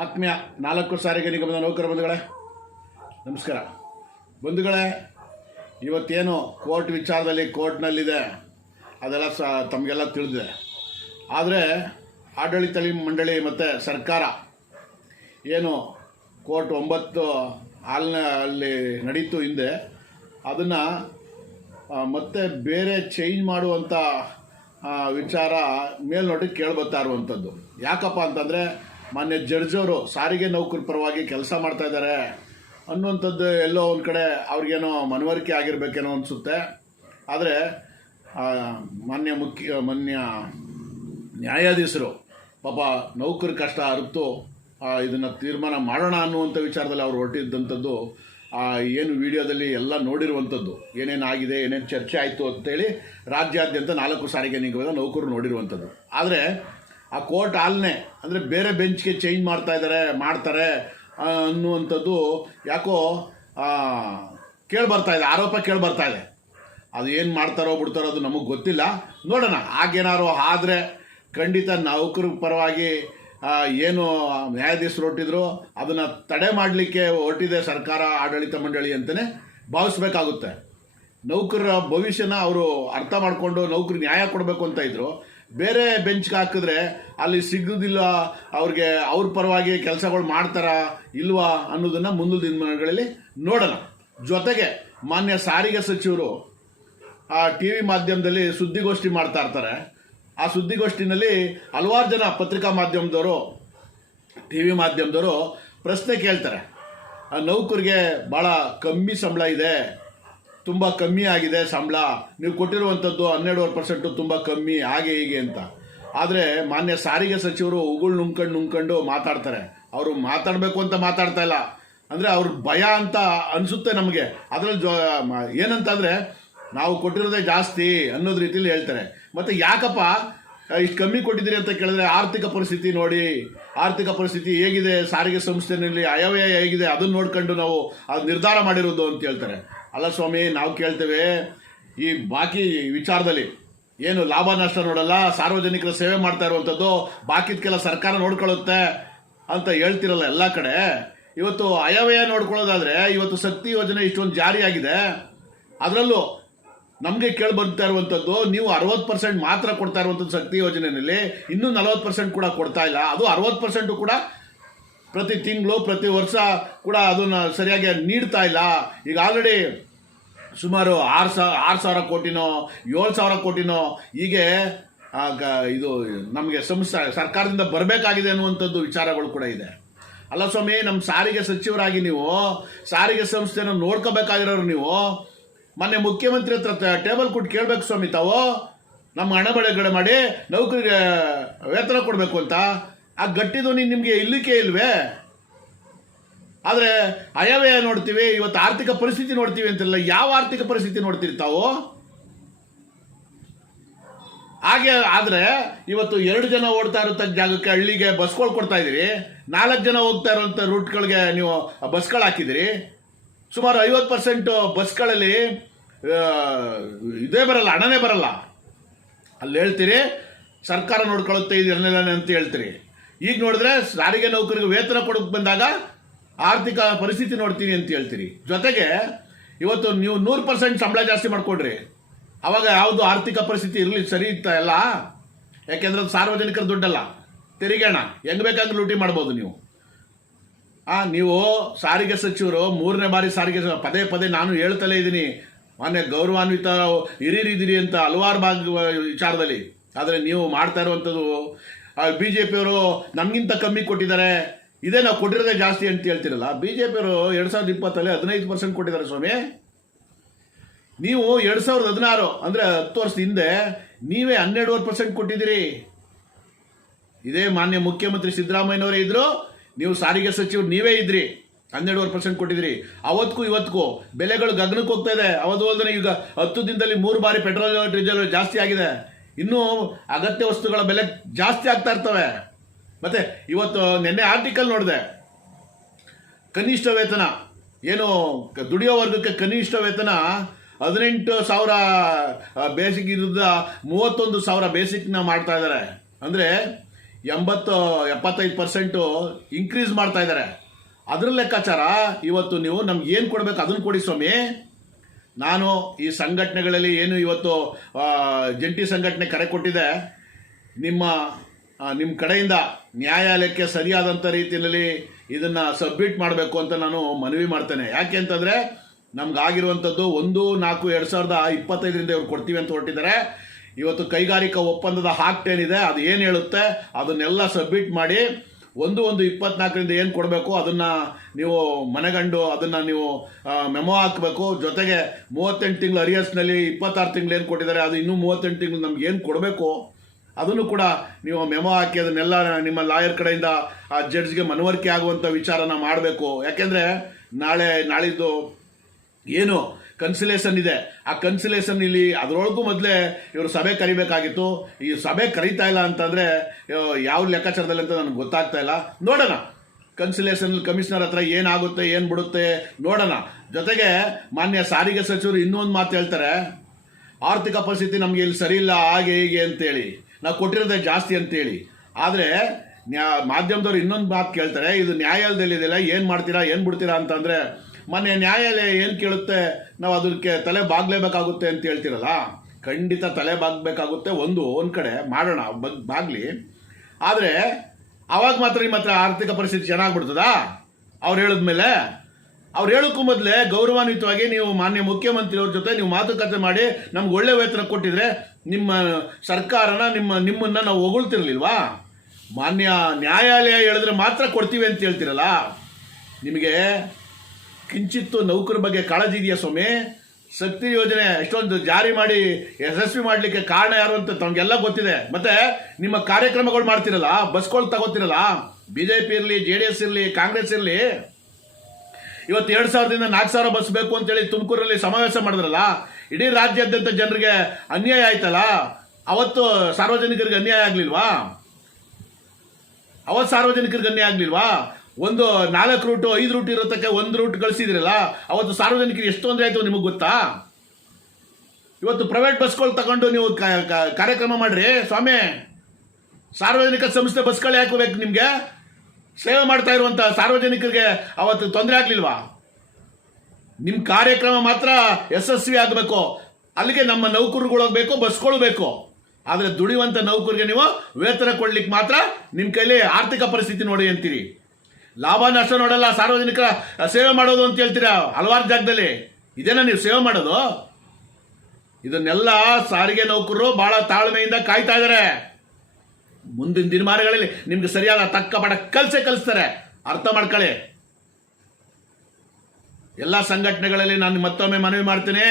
ಆತ್ಮೀಯ 4 ಸಾರಿಗೆ ನಿಗಮದ ನೌಕರ ಬಂಧುಗಳೇ, ನಮಸ್ಕಾರ. ಬಂಧುಗಳೇ, ಇವತ್ತೇನು ಕೋರ್ಟ್ ವಿಚಾರದಲ್ಲಿ ಕೋರ್ಟ್ನಲ್ಲಿದೆ ಅದೆಲ್ಲ ತಮಗೆಲ್ಲ ತಿಳಿದಿದೆ. ಆದರೆ ಆಡಳಿತ ಮಂಡಳಿ ಮತ್ತು ಸರ್ಕಾರ ಏನು ಕೋರ್ಟ್ 9 ಅಲ್ಲಿ ನಡೀತು ಹಿಂದೆ, ಅದನ್ನು ಮತ್ತೆ ಬೇರೆ ಚೇಂಜ್ ಮಾಡುವಂಥ ವಿಚಾರ ಮೇಲ್ನೋಟಕ್ಕೆ ಕೇಳಿಬರ್ತಾ ಇರುವಂಥದ್ದು. ಯಾಕಪ್ಪ ಅಂತಂದರೆ, ಮಾನ್ಯ ಜಡ್ಜವರು ಸಾರಿಗೆ ನೌಕರ ಪರವಾಗಿ ಕೆಲಸ ಮಾಡ್ತಾ ಇದ್ದಾರೆ ಅನ್ನುವಂಥದ್ದು ಎಲ್ಲೋ ಒಂದು ಕಡೆ ಅವ್ರಿಗೇನೋ ಮನವರಿಕೆ ಆಗಿರಬೇಕೇನೋ ಅನಿಸುತ್ತೆ. ಆದರೆ ಮಾನ್ಯ ನ್ಯಾಯಾಧೀಶರು ಪಾಪ ನೌಕರ ಕಷ್ಟ ಅರಿತು ಇದನ್ನು ತೀರ್ಮಾನ ಮಾಡೋಣ ಅನ್ನುವಂಥ ವಿಚಾರದಲ್ಲಿ ಅವರು ಹೊರಟಿದ್ದಂಥದ್ದು ಏನು ವಿಡಿಯೋದಲ್ಲಿ ಎಲ್ಲ ನೋಡಿರುವಂಥದ್ದು, ಏನೇನು ಆಗಿದೆ, ಏನೇನು ಚರ್ಚೆ ಆಯಿತು ಅಂತೇಳಿ ರಾಜ್ಯಾದ್ಯಂತ 4 ಸಾರಿಗೆ ನಿಗಮದ ನೌಕರು ನೋಡಿರುವಂಥದ್ದು. ಆದರೆ ಆ ಕೋರ್ಟ್ ಹಾಲ್ನೇ ಅಂದರೆ ಬೇರೆ ಬೆಂಚ್ಗೆ ಚೇಂಜ್ ಮಾಡ್ತಾರೆ ಅನ್ನುವಂಥದ್ದು ಯಾಕೋ ಕೇಳಿಬರ್ತಾ ಇದೆ, ಆರೋಪ ಕೇಳಿಬರ್ತಾ ಇದೆ. ಅದು ಏನು ಮಾಡ್ತಾರೋ ಬಿಡ್ತಾರೋ ಅದು ನಮಗೆ ಗೊತ್ತಿಲ್ಲ, ನೋಡೋಣ. ಆಗೇನಾರು ಆದರೆ ಖಂಡಿತ ನೌಕರ ಪರವಾಗಿ ಏನು ನ್ಯಾಯಾಧೀಶರು ಹೊರಟಿದ್ರು ಅದನ್ನು ತಡೆ ಮಾಡಲಿಕ್ಕೆ ಹೊರಟಿದೆ ಸರ್ಕಾರ, ಆಡಳಿತ ಮಂಡಳಿ ಅಂತಲೇ ಭಾವಿಸ್ಬೇಕಾಗುತ್ತೆ. ನೌಕರರ ಭವಿಷ್ಯನ ಅವರು ಅರ್ಥ ಮಾಡಿಕೊಂಡು ನೌಕರಿಗೆ ನ್ಯಾಯ ಕೊಡಬೇಕು ಅಂತ ಇದ್ರು. ಬೇರೆ ಬೆಂಚ್ಗೆ ಹಾಕಿದ್ರೆ ಅಲ್ಲಿ ಸಿಗೋದಿಲ್ಲ, ಅವ್ರಿಗೆ ಅವ್ರ ಪರವಾಗಿ ಕೆಲಸಗಳು ಮಾಡ್ತಾರಾ ಇಲ್ವಾ ಅನ್ನೋದನ್ನು ಮುಂದಿನ ದಿನಗಳಲ್ಲಿ ನೋಡೋಣ. ಜೊತೆಗೆ ಮಾನ್ಯ ಸಾರಿಗೆ ಸಚಿವರು TV ಮಾಧ್ಯಮದಲ್ಲಿ ಸುದ್ದಿಗೋಷ್ಠಿ ಮಾಡ್ತಾ ಇರ್ತಾರೆ. ಆ ಸುದ್ದಿಗೋಷ್ಠಿನಲ್ಲಿ ಹಲವಾರು ಜನ ಪತ್ರಿಕಾ ಮಾಧ್ಯಮದವರು, TV ಮಾಧ್ಯಮದವರು ಪ್ರಶ್ನೆ ಕೇಳ್ತಾರೆ. ನೌಕರಿಗೆ ಭಾಳ ಕಮ್ಮಿ ಸಂಬಳ ಇದೆ, ತುಂಬ ಕಮ್ಮಿ ಆಗಿದೆ ಸಂಬಳ, ನೀವು ಕೊಟ್ಟಿರುವಂಥದ್ದು 12% ತುಂಬ ಕಮ್ಮಿ, ಹಾಗೆ ಹೀಗೆ ಅಂತ. ಆದರೆ ಮಾನ್ಯ ಸಾರಿಗೆ ಸಚಿವರು ಉಗುಳು ನುಂಗ್ಕೊಂಡು ಮಾತಾಡ್ತಾರೆ. ಅವರು ಮಾತಾಡಬೇಕು ಅಂತ ಮಾತಾಡ್ತಾ ಇಲ್ಲ, ಅಂದರೆ ಅವ್ರ ಭಯ ಅಂತ ಅನಿಸುತ್ತೆ ನಮಗೆ. ಅದರಲ್ಲಿ ಏನಂತಂದರೆ, ನಾವು ಕೊಟ್ಟಿರೋದೇ ಜಾಸ್ತಿ ಅನ್ನೋದು ರೀತಿಯಲ್ಲಿ ಹೇಳ್ತಾರೆ. ಮತ್ತು ಯಾಕಪ್ಪ ಇಷ್ಟು ಕಮ್ಮಿ ಕೊಟ್ಟಿದ್ದೀರಿ ಅಂತ ಕೇಳಿದ್ರೆ, ಆರ್ಥಿಕ ಪರಿಸ್ಥಿತಿ ನೋಡಿ, ಆರ್ಥಿಕ ಪರಿಸ್ಥಿತಿ ಹೇಗಿದೆ ಸಾರಿಗೆ ಸಂಸ್ಥೆಯಲ್ಲಿ, ಅಯವ್ಯಯ ಹೇಗಿದೆ ಅದನ್ನು ನೋಡ್ಕೊಂಡು ನಾವು ಅದು ನಿರ್ಧಾರ ಮಾಡಿರೋದು ಅಂತ ಹೇಳ್ತಾರೆ. ಅಲ್ಲ ಸ್ವಾಮಿ, ನಾವು ಕೇಳ್ತೇವೆ ಈ ಬಾಕಿ ವಿಚಾರದಲ್ಲಿ ಏನು ಲಾಭ ನಷ್ಟ ನೋಡಲ್ಲ, ಸಾರ್ವಜನಿಕರ ಸೇವೆ ಮಾಡ್ತಾ ಇರುವಂಥದ್ದು, ಬಾಕಿದಕ್ಕೆಲ್ಲ ಸರ್ಕಾರ ನೋಡ್ಕೊಳ್ಳುತ್ತೆ ಅಂತ ಹೇಳ್ತಿರಲ್ಲ ಎಲ್ಲ ಕಡೆ. ಇವತ್ತು ಅಯವ್ಯಯ ನೋಡ್ಕೊಳ್ಳೋದಾದರೆ ಇವತ್ತು ಶಕ್ತಿ ಯೋಜನೆ ಇಷ್ಟೊಂದು ಜಾರಿಯಾಗಿದೆ. ಅದರಲ್ಲೂ ನಮಗೆ ಕೇಳಿ ಬರ್ತಾ ಇರುವಂಥದ್ದು, ನೀವು 60% ಮಾತ್ರ ಕೊಡ್ತಾ ಇರುವಂಥದ್ದು ಶಕ್ತಿ ಯೋಜನೆಯಲ್ಲಿ, ಇನ್ನೂ 40% ಕೂಡ ಕೊಡ್ತಾ ಇಲ್ಲ. ಅದು 60% ಕೂಡ ಪ್ರತಿ ತಿಂಗಳು ಪ್ರತಿ ವರ್ಷ ಕೂಡ ಅದನ್ನು ಸರಿಯಾಗಿ ನೀಡ್ತಾ ಇಲ್ಲ. ಈಗ ಆಲ್ರೆಡಿ ಸುಮಾರು 6,000 ಕೋಟಿನೋ 7,000 ಕೋಟಿನೋ ಹೀಗೆ ಇದು ನಮಗೆ ಸರ್ಕಾರದಿಂದ ಬರಬೇಕಾಗಿದೆ ಅನ್ನುವಂಥದ್ದು ವಿಚಾರಗಳು ಕೂಡ ಇದೆ. ಅಲ್ಲ ಸ್ವಾಮಿ, ನಮ್ಮ ಸಾರಿಗೆ ಸಚಿವರಾಗಿ ನೀವು ಸಾರಿಗೆ ಸಂಸ್ಥೆಯನ್ನು ನೋಡ್ಕೋಬೇಕಾಗಿರೋರು ನೀವು ಮೊನ್ನೆ ಮುಖ್ಯಮಂತ್ರಿ ಹತ್ರ ಟೇಬಲ್ ಕೊಟ್ಟು ಕೇಳಬೇಕು ಸ್ವಾಮಿ, ತಾವು ನಮ್ಮ ಹಣ ಬಿಡುಗಡೆ ಮಾಡಿ ನೌಕರಿಗೆ ವೇತನ ಕೊಡಬೇಕು ಅಂತ. ಆ ಗಟ್ಟಿದು ನಿಮಗೆ ಇಲ್ಲಿಕೆ ಇಲ್ವೇ? ಆದರೆ ಅಯವ್ಯಯ ನೋಡ್ತೀವಿ, ಇವತ್ತು ಆರ್ಥಿಕ ಪರಿಸ್ಥಿತಿ ನೋಡ್ತೀವಿ ಅಂತಿಲ್ಲ. ಯಾವ ಆರ್ಥಿಕ ಪರಿಸ್ಥಿತಿ ನೋಡ್ತೀರಿ ತಾವು? ಹಾಗೆ ಆದರೆ ಇವತ್ತು 2 ಜನ ಓಡ್ತಾ ಇರೋ ಜಾಗಕ್ಕೆ ಹಳ್ಳಿಗೆ ಬಸ್ಗಳು ಕೊಡ್ತಾ ಇದ್ದೀರಿ, 4 ಜನ ಹೋಗ್ತಾ ಇರೋಂಥ ರೂಟ್ಗಳಿಗೆ ನೀವು ಬಸ್ಗಳು ಹಾಕಿದಿರಿ. ಸುಮಾರು 50% ಬಸ್ಗಳಲ್ಲಿ ಇದೇ ಬರಲ್ಲ, ಹಣನೇ ಬರಲ್ಲ. ಅಲ್ಲಿ ಹೇಳ್ತೀರಿ ಸರ್ಕಾರ ನೋಡ್ಕೊಳ್ಳುತ್ತೆ ಇದನ್ನೆಲ್ಲ ಅಂತ ಹೇಳ್ತೀರಿ. ಈಗ ನೋಡಿದ್ರೆ ಸಾರಿಗೆ ನೌಕರಿಗೆ ವೇತನ ಕೊಡೋಕೆ ಬಂದಾಗ ಆರ್ಥಿಕ ಪರಿಸ್ಥಿತಿ ನೋಡ್ತೀನಿ ಅಂತ ಹೇಳ್ತೀರಿ. ಜೊತೆಗೆ ಇವತ್ತು ನೀವು 100% ಸಂಬಳ ಜಾಸ್ತಿ ಮಾಡಿಕೊಡ್ರಿ, ಅವಾಗ ಯಾವುದು ಆರ್ಥಿಕ ಪರಿಸ್ಥಿತಿ ಇರಲಿ, ಸರಿ ಇರ್ತಾ ಎಲ್ಲ. ಯಾಕೆಂದ್ರೆ ಅದು ಸಾರ್ವಜನಿಕರ ದುಡ್ಡಲ್ಲ, ತೆರಿಗೆ ಹಣ, ಹೆಂಗೆ ಬೇಕಾದ್ರೂ ಲೂಟಿ ಮಾಡ್ಬೋದು ನೀವು. ನೀವು ಸಾರಿಗೆ ಸಚಿವರು 3ನೇ ಬಾರಿ ಸಾರಿಗೆ ಪದೇ ನಾನು ಹೇಳ್ತಲೇ ಇದ್ದೀನಿ, ಮಾನ್ಯ ಗೌರವಾನ್ವಿತ ಹಿರಿಯರಿದ್ದೀರಿ ಅಂತ ಹಲವಾರು ವಿಚಾರದಲ್ಲಿ. ಆದರೆ ನೀವು ಮಾಡ್ತಾ ಇರುವಂಥದ್ದು BJP ಅವರು ನಮಗಿಂತ ಕಮ್ಮಿ ಕೊಟ್ಟಿದ್ದಾರೆ, ಇದೇ ನಾವು ಕೊಟ್ಟಿರೋದೇ ಜಾಸ್ತಿ ಅಂತ ಹೇಳ್ತಿರಲ್ಲ. BJP ಅವರು 2020 15% ಕೊಟ್ಟಿದ್ದಾರೆ ಸ್ವಾಮಿ. ನೀವು 2016 ಅಂದರೆ 10 ವರ್ಷದ ಹಿಂದೆ ನೀವೇ 12% ಕೊಟ್ಟಿದ್ದೀರಿ. ಇದೇ ಮಾನ್ಯ ಮುಖ್ಯಮಂತ್ರಿ ಸಿದ್ದರಾಮಯ್ಯನವರೇ ಇದ್ರು, ನೀವು ಸಾರಿಗೆ ಸಚಿವರು ನೀವೇ ಇದ್ರಿ, 12% ಕೊಟ್ಟಿದ್ರಿ. ಅವತ್ತಿಗೂ ಇವತ್ತಿಗೂ ಬೆಲೆಗಳು ಗಗನಕ್ಕೆ ಹೋಗ್ತಾ ಇದೆ. ಅವತ್ತು ಹೋದ್ರೆ ಈಗ 10 ದಿನದಲ್ಲಿ 3 ಬಾರಿ ಪೆಟ್ರೋಲ್ ಡೀಸೆಲ್ ಜಾಸ್ತಿ ಆಗಿದೆ. ಇನ್ನೂ ಅಗತ್ಯ ವಸ್ತುಗಳ ಬೆಲೆ ಜಾಸ್ತಿ ಆಗ್ತಾ ಇರ್ತವೆ. ಮತ್ತೆ ಇವತ್ತು ನಿನ್ನೆ ಆರ್ಟಿಕಲ್ ನೋಡಿದೆ, ಕನಿಷ್ಠ ವೇತನ ಏನು ದುಡಿಯೋ ವರ್ಗಕ್ಕೆ ಕನಿಷ್ಠ ವೇತನ 18,000 ಬೇಸಿಕ್ ಇದ್ದ 31,000 ಬೇಸಿಕ್ನ ಮಾಡ್ತಾ ಇದ್ದಾರೆ. ಅಂದರೆ 75% ಇನ್ಕ್ರೀಸ್ ಮಾಡ್ತಾ ಇದ್ದಾರೆ. ಅದ್ರ ಲೆಕ್ಕಾಚಾರ ಇವತ್ತು ನೀವು ನಮ್ಗೆ ಏನು ಕೊಡಬೇಕು ಅದನ್ನು ಕೊಡಿ ಸ್ವಾಮಿ. ನಾನು ಈ ಸಂಘಟನೆಗಳಲ್ಲಿ ಏನು ಇವತ್ತು ಜಂಟಿ ಸಂಘಟನೆ ಕರೆ ಕೊಟ್ಟಿದೆ, ನಿಮ್ಮ ಕಡೆಯಿಂದ ನ್ಯಾಯಾಲಯಕ್ಕೆ ಸರಿಯಾದಂಥ ರೀತಿಯಲ್ಲಿ ಇದನ್ನು ಸಬ್ಮಿಟ್ ಮಾಡಬೇಕು ಅಂತ ನಾನು ಮನವಿ ಮಾಡ್ತೇನೆ. ಯಾಕೆ ಅಂತಂದರೆ ನಮಗಾಗಿರುವಂಥದ್ದು 1/4/2025 ಇವ್ರು ಕೊಡ್ತೀವಿ ಅಂತ ಹೊರಟಿದ್ದಾರೆ. ಇವತ್ತು ಕೈಗಾರಿಕಾ ಒಪ್ಪಂದದ ಆಕ್ಟ್ ಏನಿದೆ ಅದು ಏನು ಹೇಳುತ್ತೆ ಅದನ್ನೆಲ್ಲ ಸಬ್ಮಿಟ್ ಮಾಡಿ 1/1/24 ಏನು ಕೊಡಬೇಕು ಅದನ್ನು ನೀವು ಮನೆಗಂಡು ಅದನ್ನು ನೀವು ಮೆಮೊ ಹಾಕಬೇಕು. ಜೊತೆಗೆ 38 ತಿಂಗಳು ಅರಿಯರ್ಸ್ನಲ್ಲಿ 26 ತಿಂಗಳು ಏನು ಕೊಟ್ಟಿದ್ದಾರೆ ಅದು ಇನ್ನೂ 38 ತಿಂಗಳು ನಮ್ಗೆ ಏನು ಕೊಡಬೇಕು ಅದನ್ನು ಕೂಡ ನೀವು ಮೆಮೊ ಹಾಕಿ ಅದನ್ನೆಲ್ಲ ನಿಮ್ಮ ಲಾಯರ್ ಕಡೆಯಿಂದ ಆ ಜಡ್ಜ್ಗೆ ಮನವರಿಕೆ ಆಗುವಂಥ ವಿಚಾರನ ಮಾಡಬೇಕು. ಯಾಕೆಂದರೆ ನಾಳಿದ್ದು ಏನು ಕನ್ಸಿಲೇಷನ್ ಇದೆ ಆ ಕನ್ಸಿಲೇಷನ್ ಇಲ್ಲಿ ಅದರೊಳಗೂ ಮೊದಲೇ ಇವರು ಸಭೆ ಕರಿಬೇಕಾಗಿತ್ತು. ಈ ಸಭೆ ಕರೀತಾ ಇಲ್ಲ ಅಂತಂದರೆ ಯಾವ ಲೆಕ್ಕಾಚಾರದಲ್ಲಿ ಅಂತ ನನಗೆ ಗೊತ್ತಾಗ್ತಾ ಇಲ್ಲ. ನೋಡೋಣ ಕನ್ಸಿಲೇಷನ್ ಕಮಿಷನರ್ ಹತ್ರ ಏನಾಗುತ್ತೆ ಏನು ಬಿಡುತ್ತೆ ನೋಡೋಣ. ಜೊತೆಗೆ ಮಾನ್ಯ ಸಾರಿಗೆ ಸಚಿವರು ಇನ್ನೊಂದು ಮಾತು ಹೇಳ್ತಾರೆ, ಆರ್ಥಿಕ ಪರಿಸ್ಥಿತಿ ನಮಗೆ ಇಲ್ಲಿ ಸರಿ ಇಲ್ಲ ಹಾಗೆ ಹೀಗೆ ಅಂತೇಳಿ, ನಾವು ಕೊಟ್ಟಿರೋದೇ ಜಾಸ್ತಿ ಅಂತೇಳಿ. ಆದರೆ ಮಾಧ್ಯಮದವ್ರು ಇನ್ನೊಂದು ಮಾತು ಕೇಳ್ತಾರೆ, ಇದು ನ್ಯಾಯಾಲಯದಲ್ಲಿದೆಯಲ್ಲ ಏನು ಮಾಡ್ತೀರಾ ಏನು ಬಿಡ್ತೀರಾ ಅಂತಂದರೆ, ಮೊನ್ನೆ ನ್ಯಾಯಾಲಯ ಏನು ಕೇಳುತ್ತೆ ನಾವು ಅದಕ್ಕೆ ತಲೆ ಬಾಗ್ಲೇಬೇಕಾಗುತ್ತೆ ಅಂತ ಹೇಳ್ತಿರಲ್ಲ. ಖಂಡಿತ ತಲೆ ಬಾಗಬೇಕಾಗುತ್ತೆ. ಒಂದು ಕಡೆ ಮಾಡೋಣ ಬಾಗ್ಲಿ. ಆದರೆ ಅವಾಗ ಮಾತ್ರ ನಿಮ್ಮ ಹತ್ರ ಆರ್ಥಿಕ ಪರಿಸ್ಥಿತಿ ಚೆನ್ನಾಗ್ಬಿಡ್ತದಾ? ಅವ್ರು ಹೇಳಿದ್ಮೇಲೆ ಅವ್ರು ಹೇಳೋಕ್ಕೂ ಮೊದಲೇ ಗೌರವಾನ್ವಿತವಾಗಿ ನೀವು ಮಾನ್ಯ ಮುಖ್ಯಮಂತ್ರಿಯವ್ರ ಜೊತೆ ನೀವು ಮಾತುಕತೆ ಮಾಡಿ ನಮ್ಗೆ ಒಳ್ಳೆ ವೇತನ ಕೊಟ್ಟಿದ್ರೆ ನಿಮ್ಮ ಸರ್ಕಾರನ ನಿಮ್ಮನ್ನ ನಾವು ಹೊಗಳ್ತಿರ್ಲಿಲ್ವಾ? ಮಾನ್ಯ ನ್ಯಾಯಾಲಯ ಹೇಳಿದ್ರೆ ಮಾತ್ರ ಕೊಡ್ತೀವಿ ಅಂತ ಹೇಳ್ತಿರಲ್ಲ. ನಿಮಗೆ ಕಿಂಚಿತ್ತು ನೌಕರ ಬಗ್ಗೆ ಕಾಳಜಿ ಇದೆಯಾ ಸ್ವಾಮಿ? ಶಕ್ತಿ ಯೋಜನೆ ಎಷ್ಟೊಂದು ಜಾರಿ ಮಾಡಿ ಯಶಸ್ವಿ ಮಾಡಲಿಕ್ಕೆ ಕಾರಣ ಯಾರು ಅಂತ ತಮಗೆಲ್ಲ ಗೊತ್ತಿದೆ. ಮತ್ತೆ ನಿಮ್ಮ ಕಾರ್ಯಕ್ರಮಗಳು ಮಾಡ್ತಿರಲ್ಲ, ಬಸ್ಗಳು ತಗೋತಿರಲ್ಲ, BJP ಇರಲಿ, JDS ಇರಲಿ, ಕಾಂಗ್ರೆಸ್ ಇರಲಿ, ಇವತ್ತು 2,000ದಿಂದ 4,000 ಬಸ್ ಬೇಕು ಅಂತೇಳಿ ತುಮಕೂರಲ್ಲಿ ಸಮಾವೇಶ ಮಾಡಿದ್ರಲ್ಲ, ಇಡೀ ರಾಜ್ಯಾದ್ಯಂತ ಜನರಿಗೆ ಅನ್ಯಾಯ ಆಯ್ತಲ್ಲ. ಅವತ್ತು ಸಾರ್ವಜನಿಕರಿಗೆ ಅನ್ಯಾಯ ಆಗ್ಲಿಲ್ವಾ? ಅನ್ಯಾಯ ಆಗ್ಲಿಲ್ವಾ? ಒಂದು 4 ರೂಟು 5 ರೂಟ್ ಇರೋದಕ್ಕೆ 1 ರೂಟ್ ಕಳಿಸಿದ್ರಲ್ಲ, ಅವತ್ತು ಸಾರ್ವಜನಿಕರಿಗೆ ಎಷ್ಟು ತೊಂದರೆ ಆಯ್ತು ನಿಮಗೆ ಗೊತ್ತಾ? ಇವತ್ತು ಪ್ರೈವೇಟ್ ಬಸ್ಗಳು ತಗೊಂಡು ನೀವು ಕಾರ್ಯಕ್ರಮ ಮಾಡ್ರಿ ಸ್ವಾಮಿ. ಸಾರ್ವಜನಿಕ ಸಂಸ್ಥೆ ಬಸ್ಗಳು ಯಾಕೆ ಬೇಕು ನಿಮಗೆ? ಸೇವೆ ಮಾಡ್ತಾ ಇರುವಂತ ಸಾರ್ವಜನಿಕರಿಗೆ ಅವತ್ತು ತೊಂದರೆ ಆಗ್ಲಿಲ್ವಾ? ನಿಮ್ಮ ಕಾರ್ಯಕ್ರಮ ಮಾತ್ರ ಯಶಸ್ವಿ ಆಗಬೇಕು. ಅಲ್ಲಿಗೆ ನಮ್ಮ ನೌಕರುಗಳು ಬೇಕು, ಬಸ್ಗಳು ಬೇಕು. ಆದರೆ ದುಡಿಯುವಂತ ನೌಕರಿಗೆ ನೀವು ವೇತನ ಕೊಡ್ಲಿಕ್ಕೆ ಮಾತ್ರ ನಿಮ್ಮ ಕೈಲಿ ಆರ್ಥಿಕ ಪರಿಸ್ಥಿತಿ ನೋಡಿ ಅಂತೀರಿ. ಲಾಭ ನಷ್ಟ ನೋಡಲ್ಲ, ಸಾರ್ವಜನಿಕರ ಸೇವೆ ಮಾಡೋದು ಅಂತ ಹೇಳ್ತೀರಾ ಹಲವಾರು ಜಾಗದಲ್ಲಿ. ಇದೇನಾ ನೀವು ಸೇವೆ ಮಾಡೋದು? ಇದನ್ನೆಲ್ಲ ಸಾರಿಗೆ ನೌಕರರು ಬಹಳ ತಾಳ್ಮೆಯಿಂದ ಕಾಯ್ತಾ ಇದ್ದಾರೆ. ಮುಂದಿನ ದಿನಮಾನಗಳಲ್ಲಿ ನಿಮ್ಗೆ ಸರಿಯಾದ ತಕ್ಕ ಪಾಠ ಕಲಿಸ್ತಾರೆ. ಅರ್ಥ ಮಾಡ್ಕೊಳ್ಳಿ. ಎಲ್ಲ ಸಂಘಟನೆಗಳಲ್ಲಿ ನಾನು ಮತ್ತೊಮ್ಮೆ ಮನವಿ ಮಾಡ್ತೀನಿ,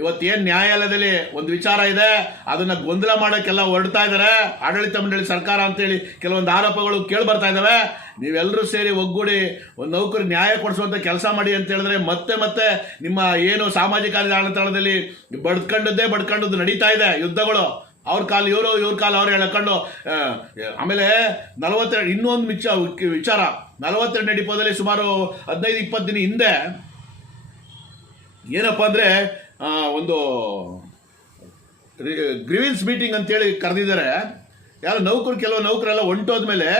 ಇವತ್ತೇನು ನ್ಯಾಯಾಲಯದಲ್ಲಿ ಒಂದು ವಿಚಾರ ಇದೆ ಅದನ್ನ ಗೊಂದಲ ಮಾಡೋಕ್ಕೆಲ್ಲ ಹೊರಡ್ತಾ ಇದ್ದಾರೆ ಆಡಳಿತ ಮಂಡಳಿ ಸರ್ಕಾರ ಅಂತೇಳಿ ಕೆಲವೊಂದು ಆರೋಪಗಳು ಕೇಳಿ ಬರ್ತಾ ಇದ್ದಾವೆ. ನೀವೆಲ್ಲರೂ ಸೇರಿ ಒಗ್ಗೂಡಿ ಒಂದು ನೌಕರಿ ನ್ಯಾಯ ಕೊಡಿಸುವಂಥ ಕೆಲಸ ಮಾಡಿ ಅಂತ ಹೇಳಿದ್ರೆ ಮತ್ತೆ ನಿಮ್ಮ ಏನು ಸಾಮಾಜಿಕ ಜಾಲತಾಣದಲ್ಲಿ ಬಡ್ಕಂಡದ್ದು ನಡೀತಾ ಇದೆ ಯುದ್ಧಗಳು. ಅವ್ರ ಕಾಲು ಇವರು, ಇವ್ರ ಕಾಲು ಅವ್ರು ಹೇಳ್ಕೊಂಡು ಆಮೇಲೆ 42 ಇನ್ನೊಂದು ವಿಚಾರ 42ನೇ ಡಿಪೋದಲ್ಲಿ ಸುಮಾರು 15-20 ದಿನ ಹಿಂದೆ ಏನಪ್ಪ ಅಂದರೆ ಒಂದು ಗ್ರೀವೆನ್ಸ್ ಮೀಟಿಂಗ್ ಅಂತೇಳಿ ಕರೆದಿದ್ದಾರೆ. ಯಾರು ಕೆಲವು ನೌಕರೆಲ್ಲ ಹೊಂಟೋದ್ಮೇಲೆ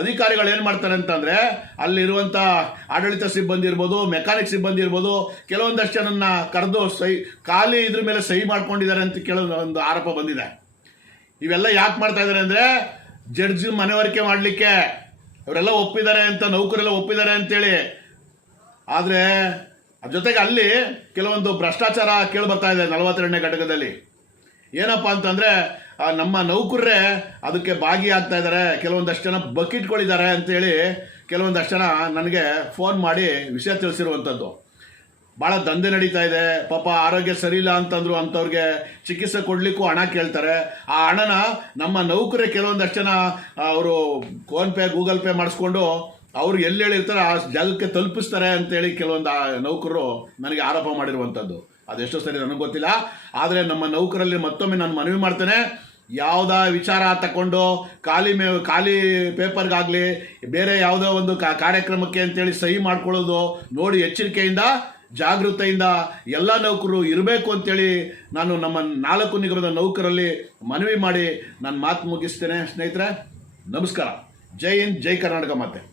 ಅಧಿಕಾರಿಗಳು ಏನು ಮಾಡ್ತಾರೆ ಅಂತಂದರೆ ಅಲ್ಲಿರುವಂಥ ಆಡಳಿತ ಸಿಬ್ಬಂದಿ ಇರ್ಬೋದು, ಮೆಕ್ಯಾನಿಕ್ ಸಿಬ್ಬಂದಿ ಇರ್ಬೋದು, ಕೆಲವೊಂದಷ್ಟು ಜನನ್ನ ಕರೆದು ಖಾಲಿ ಇದ್ರ ಮೇಲೆ ಸಹಿ ಮಾಡ್ಕೊಂಡಿದ್ದಾರೆ ಅಂತ ಕೆಲವೊಂದು ಆರೋಪ ಬಂದಿದೆ. ಇವೆಲ್ಲ ಯಾಕೆ ಮಾಡ್ತಾ ಇದ್ದಾರೆ ಅಂದರೆ ಜಡ್ಜ್ ಮನವರಿಕೆ ಮಾಡಲಿಕ್ಕೆ. ಇವರೆಲ್ಲ ಒಪ್ಪಿದ್ದಾರೆ ಅಂತ, ನೌಕರೆಲ್ಲ ಒಪ್ಪಿದ್ದಾರೆ ಅಂತೇಳಿ. ಆದರೆ ಜೊತೆಗೆ ಅಲ್ಲಿ ಕೆಲವೊಂದು ಭ್ರಷ್ಟಾಚಾರ ಕೇಳಿ ಬರ್ತಾ ಇದೆ 42ನೇ ಘಟಕದಲ್ಲಿ. ಏನಪ್ಪ ಅಂತಂದರೆ ನಮ್ಮ ನೌಕರರೇ ಅದಕ್ಕೆ ಭಾಗಿಯಾಗ್ತಾ ಇದ್ದಾರೆ. ಕೆಲವೊಂದಷ್ಟು ಜನ ಬಕೆಟ್ಗಳಿದ್ದಾರೆ ಅಂತೇಳಿ ಕೆಲವೊಂದಷ್ಟು ಜನ ನನಗೆ ಫೋನ್ ಮಾಡಿ ವಿಷಯ ತಿಳಿಸಿರುವಂಥದ್ದು. ಭಾಳ ದಂಧೆ ನಡೀತಾ ಇದೆ. ಪಾಪ ಆರೋಗ್ಯ ಸರಿ ಇಲ್ಲ ಅಂತಂದ್ರು ಅಂಥವ್ರಿಗೆ ಚಿಕಿತ್ಸೆ ಕೊಡಲಿಕ್ಕೂ ಹಣ ಕೇಳ್ತಾರೆ. ಆ ಹಣನ ನಮ್ಮ ನೌಕರೇ ಕೆಲವೊಂದಷ್ಟು ಜನ ಅವರು ಫೋನ್ಪೇ ಗೂಗಲ್ ಪೇ ಮಾಡಿಸ್ಕೊಂಡು ಅವರು ಎಲ್ಲಿ ಹೇಳಿರ್ತಾರೆ ಆ ಜಾಗಕ್ಕೆ ತಲುಪಿಸ್ತಾರೆ ಅಂತೇಳಿ ಕೆಲವೊಂದು ನೌಕರರು ನನಗೆ ಆರೋಪ ಮಾಡಿರುವಂಥದ್ದು. ಅದೆಷ್ಟೋ ಸರಿ ನನಗೆ ಗೊತ್ತಿಲ್ಲ. ಆದರೆ ನಮ್ಮ ನೌಕರಲ್ಲಿ ಮತ್ತೊಮ್ಮೆ ನಾನು ಮನವಿ ಮಾಡ್ತೇನೆ, ಯಾವುದ ವಿಚಾರ ತಗೊಂಡು ಖಾಲಿ ಪೇಪರ್ಗಾಗಲಿ ಬೇರೆ ಯಾವುದೋ ಒಂದು ಕಾರ್ಯಕ್ರಮಕ್ಕೆ ಅಂತೇಳಿ ಸಹಿ ಮಾಡ್ಕೊಳ್ಳೋದು ನೋಡಿ ಎಚ್ಚರಿಕೆಯಿಂದ ಜಾಗೃತೆಯಿಂದ ಎಲ್ಲ ನೌಕರರು ಇರಬೇಕು ಅಂತೇಳಿ ನಾನು ನಮ್ಮ 4 ನಿಗಮದ ನೌಕರಲ್ಲಿ ಮನವಿ ಮಾಡಿ ನಾನು ಮಾತು ಮುಗಿಸ್ತೇನೆ ಸ್ನೇಹಿತರೆ. ನಮಸ್ಕಾರ. ಜೈ ಹಿಂದ್, ಜೈ ಕರ್ನಾಟಕ. ಮತ್ತೆ